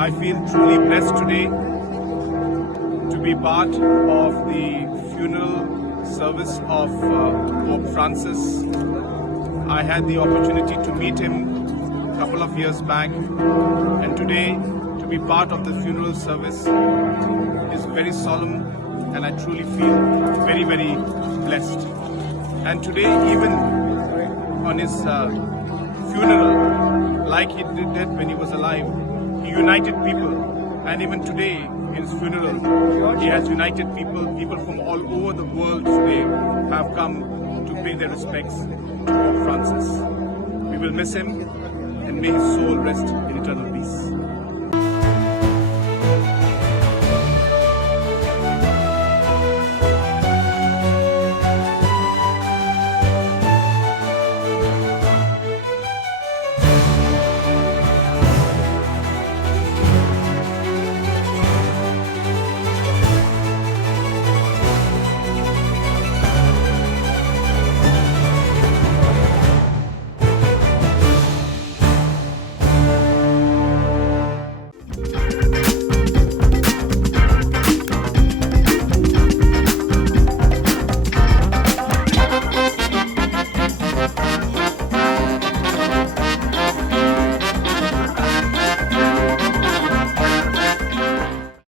I feel truly blessed today to be part of the funeral service of Pope Francis. I had the opportunity to meet him a couple of years back, and today to be part of the funeral service is very solemn, and I truly feel very, very blessed. And today, even on his funeral, like he did when he was alive, he united people. And even today, in his funeral, he has united people. People from all over the world today have come to pay their respects to Pope Francis. We will miss him, and may his soul rest in eternal peace.